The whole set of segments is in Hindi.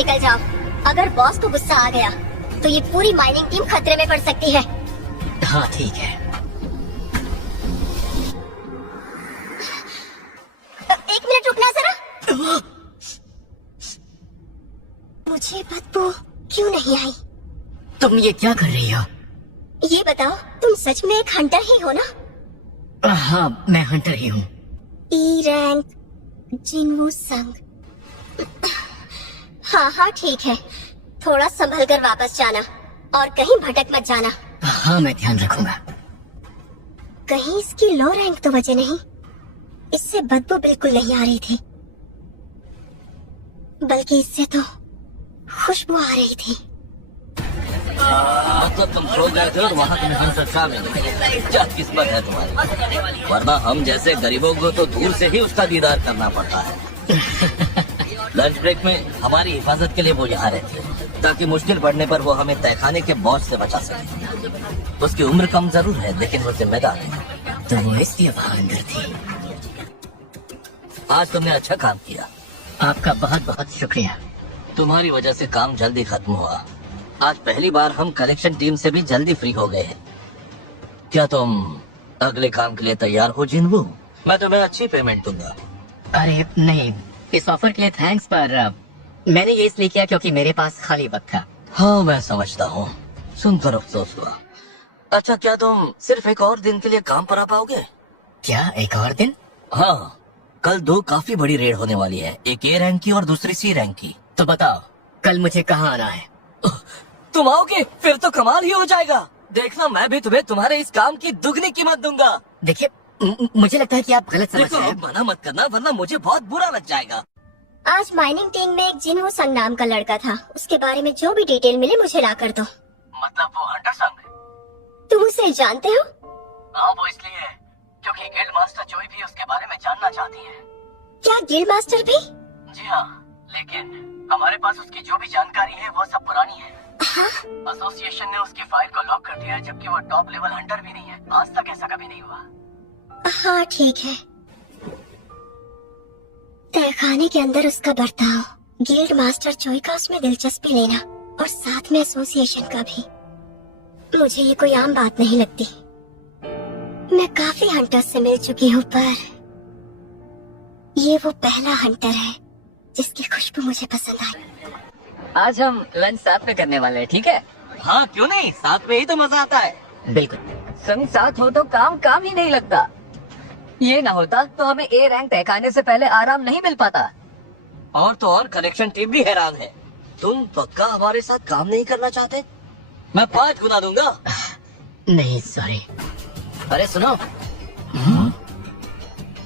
निकल जाओ। अगर बॉस को गुस्सा आ गया तो ये पूरी माइनिंग टीम खतरे में पड़ सकती है। हाँ ठीक है। एक मिनट रुकना जरा। मुझे बदबू क्यों नहीं आई? तुम ये क्या कर रही हो? ये बताओ, तुम सच में एक हंटर ही हो ना? हाँ मैं हंटर ही हूँ। ई रैंक जिनवू संग। हाँ ठीक है, थोड़ा संभल कर वापस जाना और कहीं भटक मत जाना। हाँ मैं ध्यान रखूंगा। कहीं इसकी लो रैंक तो वजह नहीं? इससे बदबू बिल्कुल नहीं आ रही थी, बल्कि इससे तो खुशबू आ रही थी। मतलब तुम सो गए थे और वहाँ तुम्हें हंसर शामिल हुए। क्या किस्मत है तुम्हारी, वरना हम जैसे गरीबों को तो दूर से ही उसका दीदार करना पड़ता है। लंच ब्रेक में हमारी हिफाजत के लिए वो यहाँ रहती है, ताकि मुश्किल पड़ने पर वो हमें तहखाने के बॉस से बचा सके। उसकी उम्र कम जरूर है, लेकिन वो जिम्मेदार है। तो वो इसलिए वहाँ अंदर थी। आज तुमने अच्छा काम किया। आपका बहुत बहुत शुक्रिया। तुम्हारी वजह से काम जल्दी खत्म हुआ। आज पहली बार हम कलेक्शन टीम से भी जल्दी फ्री हो गए हैं। क्या तुम अगले काम के लिए तैयार हो जिनवू? मैं तुम्हें अच्छी पेमेंट दूंगा। अरे नहीं, इस ऑफर के लिए थैंक्स, पर मैंने ये इसलिए किया क्योंकि मेरे पास खाली वक्त था। हाँ मैं समझता हूँ, सुनकर अफसोस हुआ। अच्छा, क्या तुम सिर्फ एक और दिन के लिए काम पर आ पाओगे? क्या एक और दिन? हाँ, कल 2 काफी बड़ी रेड होने वाली है, एक ए रैंक की और दूसरी सी रैंक की। तो बताओ कल मुझे कहाँ आना है? तुम आओगे? फिर तो कमाल ही हो जाएगा। देखना, मैं भी तुम्हें तुम्हारे इस काम की दुगनी कीमत दूंगा। देखिए मुझे लगता है कि आप गलत समझ रहे हैं। मना मत करना, वरना मुझे बहुत बुरा लग जाएगा। आज माइनिंग टीम में एक जिनवू संग नाम का लड़का था, उसके बारे में जो भी डिटेल मिले मुझे ला कर दो। मतलब वो हंटर संग? तुम उसे जानते हो? हाँ, वो इसलिए क्योंकि गिल्ड मास्टर चोई भी उसके बारे में जानना चाहती है। क्या गिल्ड मास्टर भी? जी हाँ, लेकिन हमारे पास उसकी जो भी जानकारी है वो सब पुरानी है। हाँ? एसोसिएशन ने उसकी फाइल को लॉक कर दिया है, जबकि वो टॉप लेवल हंटर भी नहीं है। आज तक ऐसा कभी नहीं हुआ। हाँ ठीक है। तहखाने के अंदर उसका बर्ताव, गिल्ड मास्टर चोई का उसमें दिलचस्पी लेना और साथ में एसोसिएशन का भी, मुझे ये कोई आम बात नहीं लगती। मैं काफी हंटर्स से मिल चुकी हूँ, पर ये वो पहला हंटर है जिसकी खुशबू मुझे पसंद आई। आज हम लंच साथ में करने वाले हैं, ठीक है? हाँ क्यों नहीं, साथ में ही तो मजा आता है। बिल्कुल। संग साथ हो तो काम ही नहीं लगता। ये ना होता तो हमें ए रैंक तहखाने से पहले आराम नहीं मिल पाता। और तो और कलेक्शन टीम भी हैरान है। तुम पक्का हमारे साथ काम नहीं करना चाहते? मैं 5 गुना दूंगा। नहीं सॉरी। अरे सुनो,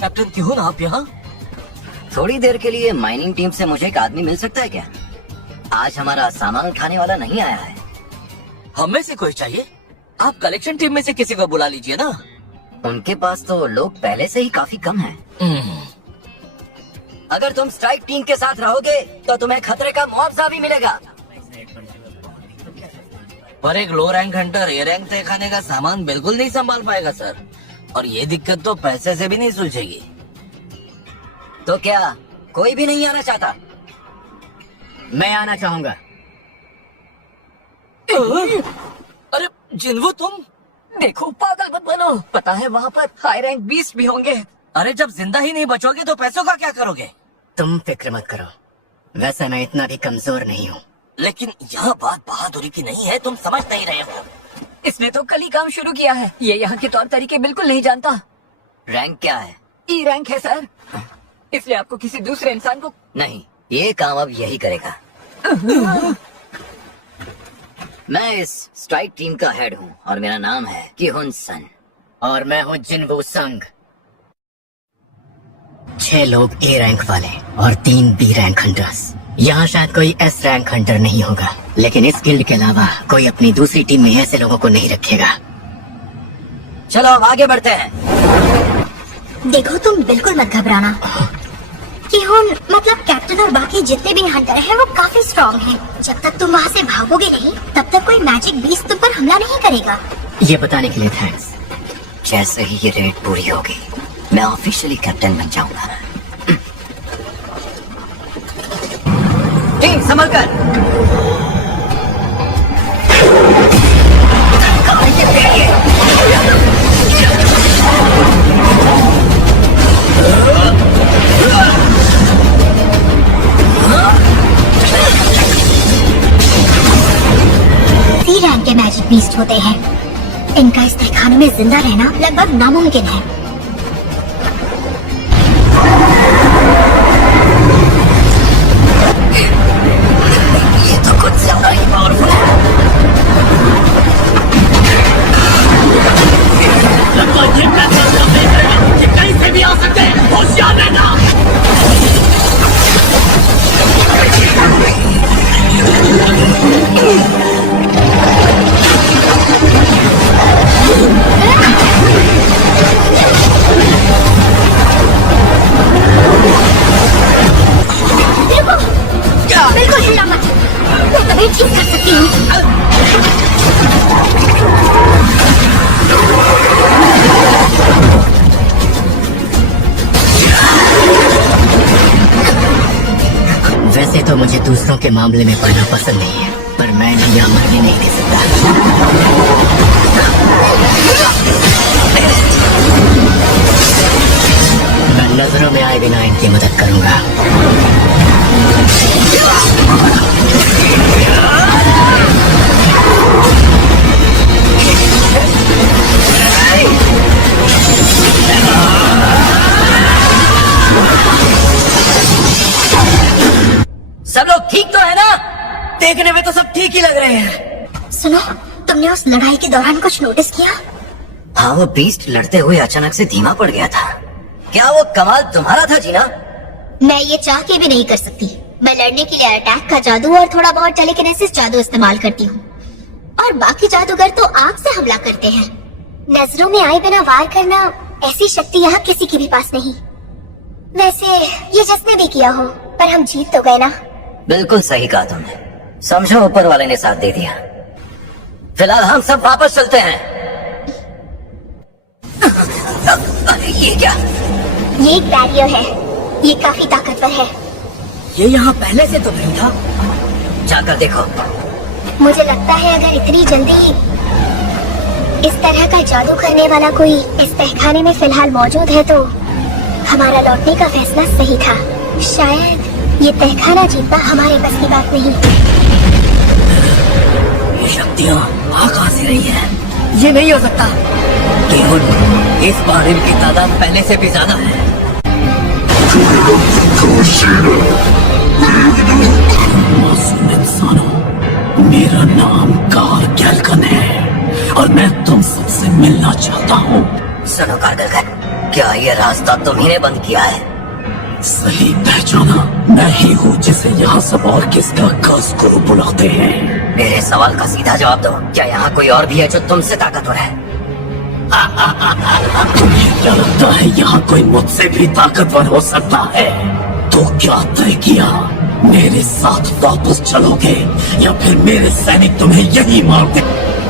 कैप्टन क्यों ना आप यहाँ? थोड़ी देर के लिए माइनिंग टीम से मुझे एक आदमी मिल सकता है क्या? आज हमारा सामान उठाने वाला नहीं आया है। हम में से कोई चाहिए? आप कलेक्शन टीम में से किसी को बुला लीजिए ना। उनके पास तो लोग पहले से ही काफी कम हैं। अगर तुम स्ट्राइक टीम के साथ रहोगे तो तुम्हें खतरे का मुआवजा भी मिलेगा। पर एक लो रैंक हंटर ए रैंक तहखाने का सामान बिल्कुल नहीं संभाल पाएगा सर, और ये दिक्कत तो पैसे से भी नहीं सुलझेगी। तो क्या कोई भी नहीं आना चाहता? मैं आना चाहूंगा। अरे जिनवू, तुम देखो पागल मत बनो, पता है वहाँ पर हाई रैंक 20 भी होंगे। अरे जब जिंदा ही नहीं बचोगे तो पैसों का क्या करोगे? तुम फिक्र मत करो, वैसे मैं इतना भी कमजोर नहीं हूँ। लेकिन यह बात बहादुरी की नहीं है, तुम समझ नहीं रहे हो। इसने तो कल ही काम शुरू किया है, ये यहाँ के तौर तरीके बिल्कुल नहीं जानता। रैंक क्या है? ई रैंक है सर, इसलिए आपको किसी दूसरे इंसान को नहीं, ये काम अब यही करेगा। मैं इस स्ट्राइक टीम का हेड हूँ और मेरा नाम है किहुन सन। और मैं हूँ जिनवू संग। 6 लोग ए रैंक वाले और 3 बी रैंक हंटर्स। यहाँ शायद कोई एस रैंक हंटर नहीं होगा, लेकिन इस गिल्ड के अलावा कोई अपनी दूसरी टीम में ऐसे लोगों को नहीं रखेगा। चलो अब आगे बढ़ते हैं। देखो तुम बिल्कुल मत घबराना। किहुन मतलब कैप्टन और बाकी जितने भी हंटर हैं वो काफी स्ट्रांग हैं। जब तक तुम वहाँ से भागोगे नहीं तब तक कोई मैजिक बीस्ट तुम पर हमला नहीं करेगा। ये बताने के लिए थैंक्स। जैसे ही ये रेड पूरी होगी मैं ऑफिशियली कैप्टन बन जाऊंगा। टीम संभल कर। सी रैंक के मैजिक बीस्ट होते हैं। इनका इस तहखाने में जिंदा रहना लगभग नामुमकिन है। ये तो कुछ ज्यादा ही पावरफुल है। ये कहीं से भी आ सकते हैं, होशियार रहना। बिल्कुल हिला मत, मैं तभी ठीक कर सकती हूँ। वैसे तो मुझे दूसरों के मामले में पढ़ना पसंद नहीं है, पर मैं भी यहाँ मरने नहीं दे सकता। मैं नजरों में आए बिना इनकी मदद करूंगा। सब लोग ठीक तो है ना? देखने में तो सब ठीक ही लग रहे हैं। सुनो, तुमने उस लड़ाई के दौरान कुछ नोटिस किया? हाँ, वो बीस्ट लड़ते हुए अचानक से धीमा पड़ गया था। क्या वो कमाल तुम्हारा था जीना? मैं ये चाह के भी नहीं कर सकती। मैं लड़ने के लिए अटैक का जादू और थोड़ा बहुत टेलीकिनेसिस जादू इस्तेमाल करती हूँ, और बाकी जादूगर तो आग से हमला करते हैं। नजरों में आए बिना वार करना, ऐसी शक्ति यहाँ किसी के भी पास नहीं। वैसे ये जिसने भी किया हो, पर हम जीत तो गए ना। बिल्कुल सही कहा तुमने। समझो ऊपर वाले ने साथ दे दिया। फिलहाल हम सब वापस चलते हैं। अरे ये क्या? ये एक बैरियर है, ये काफी ताकतवर है। ये यहाँ पहले से तो नहीं था। जाकर देखो। मुझे लगता है अगर इतनी जल्दी इस तरह का जादू करने वाला कोई इस तहखाने में फिलहाल मौजूद है, तो हमारा लौटने का फैसला सही था। शायद ये तहखाना जीतना हमारे बस की बात नहीं। ये शक्तियाँ आ कहाँ से रही है? ये नहीं हो सकता। केवल इस बार इनकी तादाद पहले से भी ज्यादा है। मासूम इंसानों, मेरा नाम कार गैल्कन है और मैं तुम सबसे मिलना चाहता हूँ। सुनो कारगल, क्या ये रास्ता तुम्ही ने बंद किया है? सही पहचाना, मैं ही हूँ जिसे यहाँ सब और किसका कर्स गुरु बुलाते हैं। मेरे सवाल का सीधा जवाब दो। क्या यहाँ कोई और भी है जो तुमसे ताकतवर है? तुम्हें क्या लगता है यहाँ कोई मुझसे भी ताकतवर हो सकता है? तो क्या तय किया? मेरे साथ वापस चलोगे या फिर मेरे सैनिक तुम्हें यही मार दे?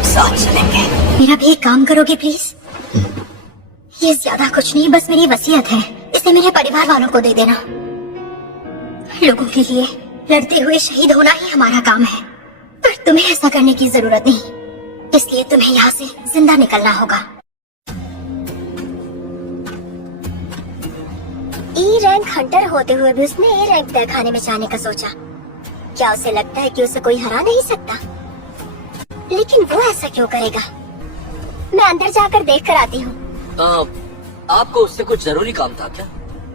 साथ चलेंगे। मेरा भी एक काम करोगे प्लीज? ये ज्यादा कुछ नहीं, बस मेरी वसीयत है। इसे मेरे परिवार वालों को दे देना। लोगों के लिए लड़ते हुए शहीद होना ही हमारा काम है, पर तुम्हें ऐसा करने की जरूरत नहीं। इसलिए तुम्हें यहाँ से जिंदा निकलना होगा। ई रैंक हंटर होते हुए भी उसने ए रैंक तहखाने में जाने का सोचा। क्या उसे लगता है कि उसे कोई हरा नहीं सकता? लेकिन वो ऐसा क्यों करेगा? मैं अंदर जाकर देख कर आती हूँ। आपको उससे कुछ जरूरी काम था क्या?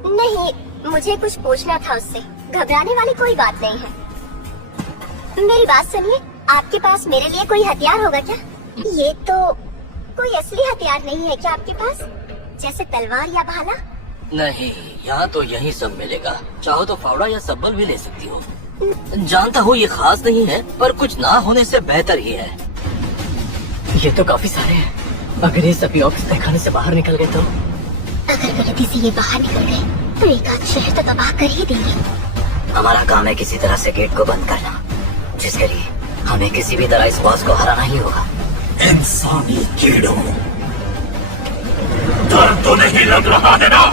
नहीं, मुझे कुछ पूछना था उससे। घबराने वाली कोई बात नहीं है। मेरी बात सुनिए, आपके पास मेरे लिए कोई हथियार होगा क्या? ये तो कोई असली हथियार नहीं है क्या आपके पास, जैसे तलवार या भाला? नहीं, यहाँ तो यही सब मिलेगा। चाहो तो फावड़ा या सब्बल भी ले सकती हो। जानता हूँ ये खास नहीं है, पर कुछ ना होने से बेहतर ही है। ये तो काफी सारे हैं। अगर ये सभी ऑक्स तहखाने से बाहर निकल गए तो? अगर गलती से ये बाहर निकल गए तो एक आध शहर तो तबाह कर ही देंगे। हमारा काम है किसी तरह से गेट को बंद करना, जिसके लिए हमें किसी भी तरह इस बॉस को हराना ही होगा। इंसानी कीड़ों, डर तो नहीं लग रहा है ना?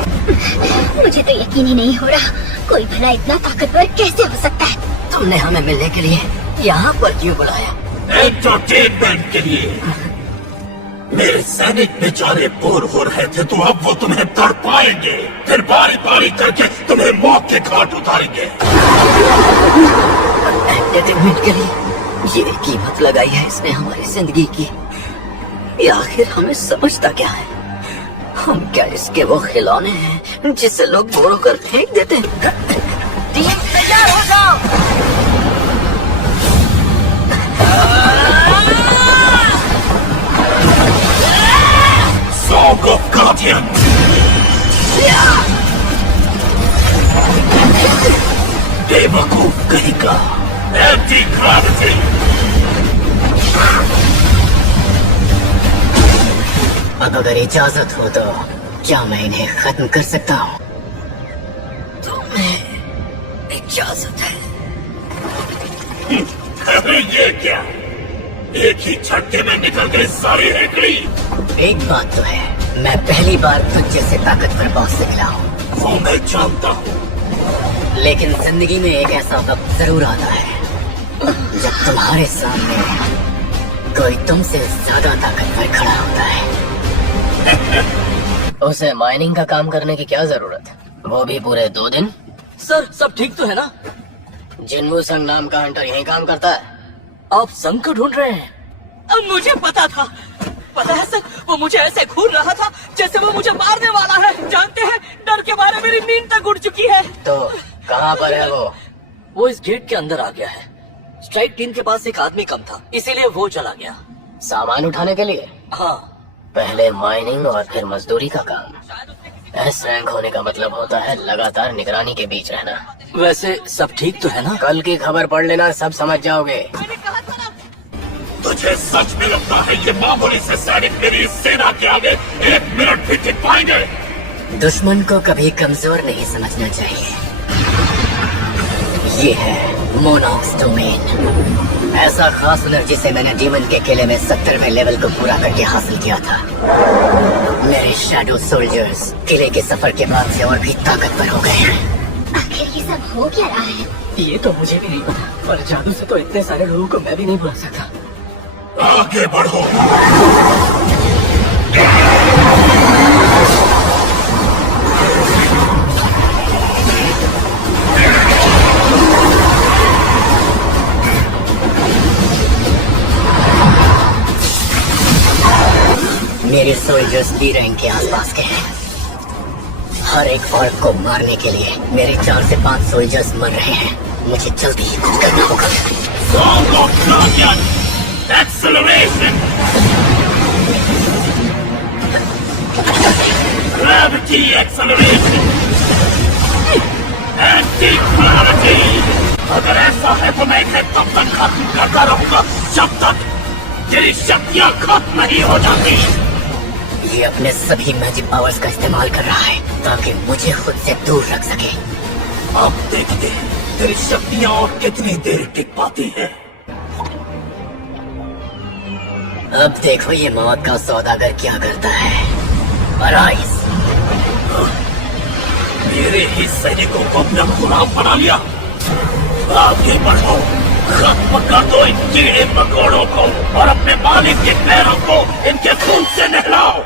मुझे तो यकीन ही नहीं हो रहा, कोई भला इतना ताकतवर कैसे हो सकता है? तुमने हमें मिलने के लिए यहाँ पर क्यों बुलाया? एंटरटेनमेंट के लिए। मेरे सैनिक बेचारे बोर हो रहे थे, तो अब वो तुम्हें तड़पाएंगे, फिर बारी बारी करके तुम्हें मौत के घाट उतारेंगे। एंटरटेनमेंट के लिए ये कीमत लगाई है इसने हमारी जिंदगी की। ये आखिर हमें समझता क्या है? हम क्या इसके वो खिलौने हैं जिससे लोग बोर होकर फेंक देते हैं? टीम तैयार हो जाओ। Song of Guardians! बेवकूफ कहीं का एंटी ग्रेविटी। अब अगर इजाजत हो तो क्या मैं इन्हें खत्म कर सकता हूँ? तुम्हें इजाजत है? अरे ये क्या, एक ही झटके में निकल गए सारी हेकड़ी। एक बात तो है, मैं पहली बार तुझ जैसे ताकतवर बॉस से मिला हूँ। वो मैं जानता हूँ, लेकिन जिंदगी में एक ऐसा वक्त जरूर आता है जब तुम्हारे सामने कोई तुमसे ज्यादा ताकतवर खड़ा होता है। उसे माइनिंग का काम करने की क्या जरूरत है? वो भी पूरे 2 दिन। सर सब ठीक तो है ना? जिन्वू संग नाम का हंटर यहीं काम करता है। आप संग को ढूंढ रहे हैं? अब मुझे पता था, पता है सर, वो मुझे ऐसे घूर रहा था जैसे वो मुझे मारने वाला है। जानते हैं, डर के मारे मेरी नींद तक उड़ चुकी है। तो कहाँ पर है वो? वो इस गेट के अंदर आ गया है। स्ट्राइक टीम के पास एक आदमी कम था, इसीलिए वो चला गया। सामान उठाने के लिए? हाँ। पहले माइनिंग और फिर मजदूरी का काम। एस रैंक होने का मतलब होता है लगातार निगरानी के बीच रहना। वैसे सब ठीक तो है ना? कल की खबर पढ़ लेना, सब समझ जाओगे। तुझे सच में लगता है ये मामूली से सैनिक मेरी इस सेना के आगे 1 मिनट भी टिक पाएंगे? दुश्मन को कभी कमजोर नहीं समझना चाहिए। ये है मोनॉक्स डोमेन, ऐसा खास हुनर जिसे मैंने डीमन के किले में 70वें लेवल को पूरा करके हासिल किया था। मेरे शैडो सोल्जर्स किले के सफर के बाद से और भी ताकतवर हो गए हैं। आखिर ये सब हो क्या रहा है? ये तो मुझे भी नहीं पता, पर जादू से तो इतने सारे लोगों को मैं भी नहीं बुला सकता। आगे बढ़ो। मेरे सोल्जर्स बी रैंक के आसपास के हैं। हर एक फॉर्क को मारने के लिए मेरे 4 से 5 सोल्जर्स मर रहे हैं। मुझे जल्दी ही कुछ करना होगा। Song of Guardians! Acceleration! Gravity acceleration! Anti-gravity! अगर ऐसा है तो मैं इसे तब तक खत्म करता रहूंगा जब तक तेरी शक्तियां खत्म नहीं हो जाती। ये अपने सभी मैजिक पावर्स का इस्तेमाल कर रहा है ताकि मुझे खुद से दूर रख सके। अब देखते हैं तेरी शक्तियां और कितनी देर टिक पाती है। अब देखो ये मौत का सौदागर क्या करता है। अराइज। मेरे ही सैनिकों को अपना गुलाम बना लिया। आगे बढ़ो, खत्म कर दो इन कीड़े मकोड़ों को और अपने मालिक के पैरों को इनके खून से नहलाओ।